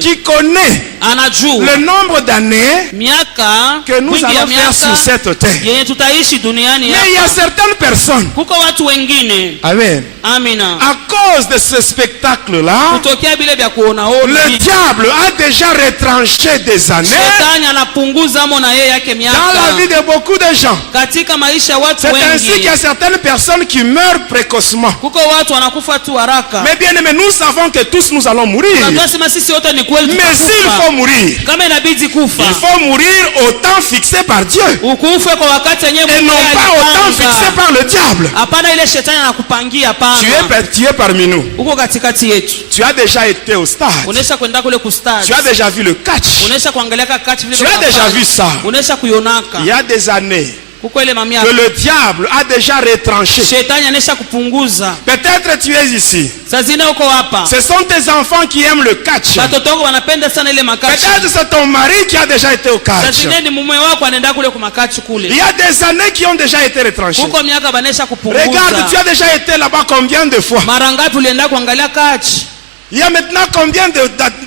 qui connaît le nombre d'années que nous allons faire sur cette terre. Mais il y a certaines personnes, amen, à cause de ce spectacle-là, le diable a déjà retranché des années dans la vie de beaucoup de gens. C'est ainsi qu'il y a certaines personnes qui meurent précocement. Mais bien aimé, nous savons que tous nous allons mourir. Mais s'il faut mourir, il faut mourir au temps fixé par Dieu et non pas au temps fixé par le diable. Tu es parmi nous. Tu as déjà été au stade. Tu as déjà vu le catch. Tu as déjà vu ça. Il y a des années que le diable a déjà retranché. Peut-être tu es ici. Ce sont tes enfants qui aiment le catch. Peut-être c'est ton mari qui a déjà été au catch. Il y a des années qui ont déjà été retranchées. Regarde, tu as déjà été là-bas combien de fois? Il y a maintenant combien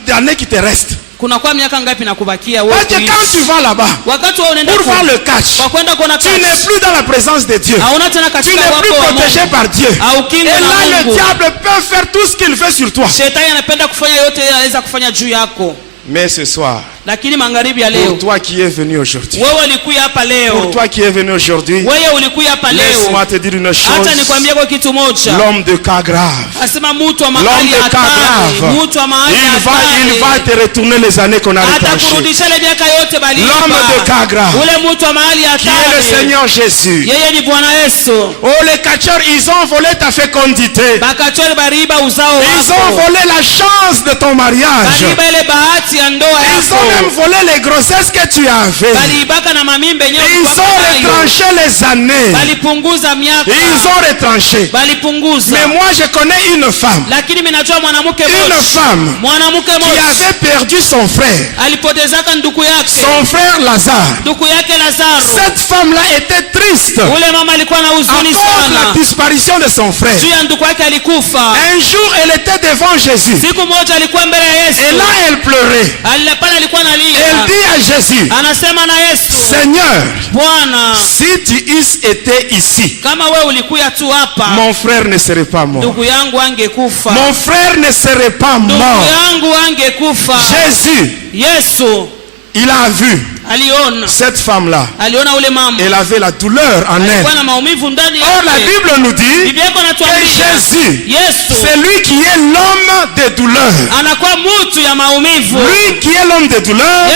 d'années qui te restent? Parce que quand tu vas là-bas pour voir le catch, tu n'es plus dans la présence de Dieu. Tu n'es plus protégé par Dieu. Et là le diable peut faire tout ce qu'il veut sur toi. Mais ce soir, pour toi qui es venu aujourd'hui, laisse-moi te dire une chose. L'homme de cas grave, il va te retourner les années qu'on a retranchées. L'homme de cas grave, qui est le Seigneur Jésus. Oh, les catcheurs, ils ont volé ta fécondité. Ils ont volé la chance de ton mariage. Ils ont même volé les grossesses que tu avais. Ils ont retranché les années. Ils ont retranché. Mais moi je connais une femme. Une femme qui avait perdu son frère. Son frère Lazare. Cette femme-là était triste à cause de la disparition de son frère. Un jour elle était devant Jésus. Et là elle pleurait. Elle dit à Jésus, Seigneur, si tu eusses été ici, mon frère ne serait pas mort. Mon frère ne serait pas mort. Jésus, il a vu cette femme-là. Elle avait la douleur en elle. Or la Bible nous dit que Jésus, c'est lui qui est l'homme des douleurs. Lui qui est l'homme des douleurs,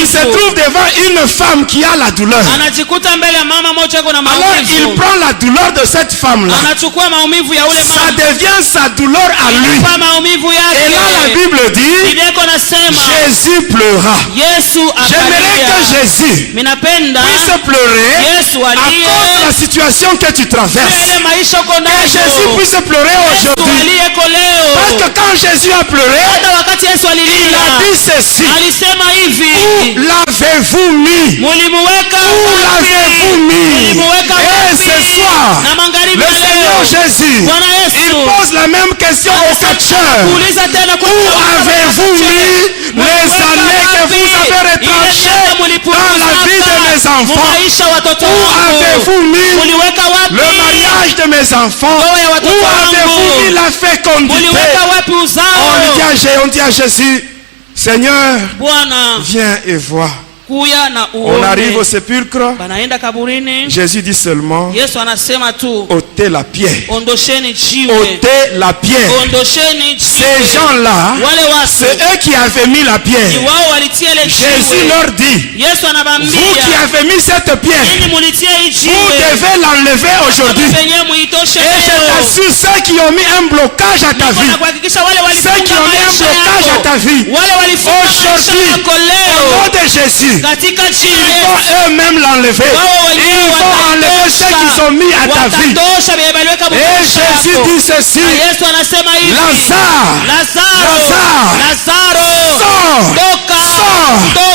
il se trouve devant une femme qui a la douleur. Alors il prend la douleur de cette femme-là. Ça devient sa douleur à lui. Et là la Bible dit, Jésus pleura. J'aimerais que Jésus puisse pleurer à cause de la situation que tu traverses. Que Jésus puisse pleurer aujourd'hui. Parce que quand Jésus a pleuré, il a dit ceci: où l'avez-vous mis? Où l'avez-vous mis? Et ce soir, le Seigneur Jésus, il pose la même question aux catcheurs: où avez-vous mis les années que vous avez retranchées dans la vie de mes enfants? Où avez-vous mis le mariage de mes enfants? Où avez-vous mis la fécondité? On dit à Jésus: Seigneur, viens et vois. On arrive au sépulcre. Jésus dit seulement, ôtez la pierre. Ôtez la pierre. Ces gens-là, c'est eux qui avaient mis la pierre. Jésus leur dit, vous qui avez mis cette pierre, vous devez l'enlever aujourd'hui. Et je t'assure, ceux qui ont mis un blocage à ta vie, ceux qui ont mis un blocage à ta vie, aujourd'hui, au nom de Jésus, ils vont eux-mêmes l'enlever. Ils vont enlever ceux qu'ils ont mis à ta vie. Et Jésus dit ceci, Lazare,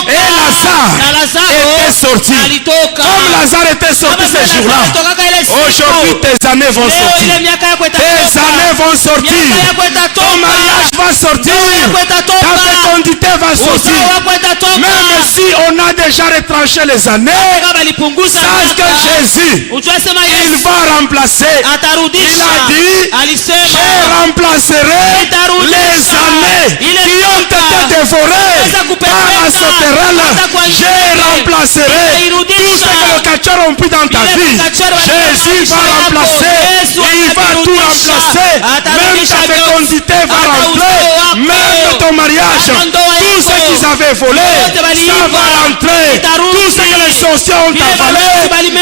et Lazare était sorti. Comme Lazare était sorti ces jours-là, aujourd'hui tes années vont sortir. Tes années vont sortir. Ton mariage va sortir. Ta fécondité va sortir. Même si on a déjà retranché les années, sache que Jésus, il va remplacer. Il a dit, je remplacerai les années qui ont été dévorées par la sauterelle. Je remplacerai tout ce que les cacheurs ont pris dans ta vie. Jésus va remplacer. Il va tout remplacer. Même ta fécondité va rentrer. Même ton mariage. Tout ce qu'ils avaient volé, ça va rentrer. Tout ce que les sorciers ont avalé,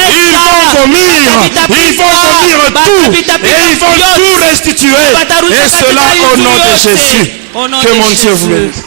ils vont vomir. Ils vont vomir tout. Et ils vont tout restituer. Et cela au nom de Jésus. Que mon Dieu vous bénisse.